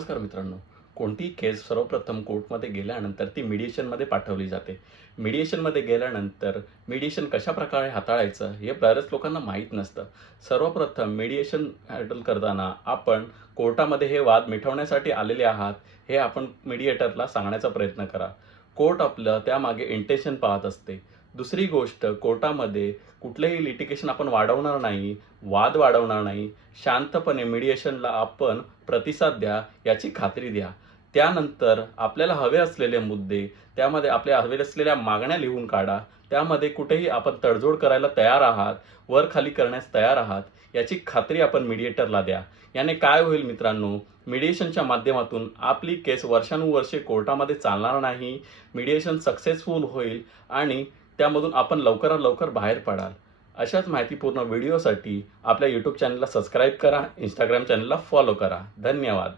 नमस्कार मित्रांनो. कोणतीही केस सर्वप्रथम कोर्टमध्ये गेल्यानंतर ती मीडिएशनमध्ये पाठवली जाते. मीडिएशनमध्ये गेल्यानंतर मीडिएशन कशाप्रकारे हाताळायचं हे बऱ्याच लोकांना माहीत नसतं. सर्वप्रथम मीडिएशन हँडल करताना आपण कोर्टामध्ये हे वाद मिटवण्यासाठी आलेले आहात हे आपण मीडिएटरला सांगण्याचा प्रयत्न करा. कोर्ट आपलं त्यामागे इंटेन्शन पाहत असते. दुसरी गोष्ट, कोर्टामध्ये कुठलेही लिटिगेशन आपण वाढवणार नाही, वाद वाढवणार नाही. शांतपणे मीडिएशनला आपण प्रतिसाद द्या याची खात्री द्या. त्यानंतर आपल्याला हवे असलेले मुद्दे, त्यामध्ये आपल्या हवे असलेल्या मागण्या लिहून काढा. त्यामध्ये कुठेही आपण तडजोड करायला तयार आहात, वर-खाली करण्यास तयार आहात याची खात्री आपण मीडिएटरला द्या. याने काय होईल मित्रांनो, मीडिएशनच्या माध्यमातून आपली केस वर्षानुवर्षे कोर्टामध्ये चालणार नाही. मीडिएशन सक्सेसफुल होईल आणि त्यामधून आपण लवकरात लवकर बाहेर पडाल. अशाच माहितीपूर्ण व्हिडिओसाठी आपल्या यूट्यूब चॅनलला सबस्क्राईब करा, इंस्टाग्राम चॅनलला फॉलो करा. धन्यवाद.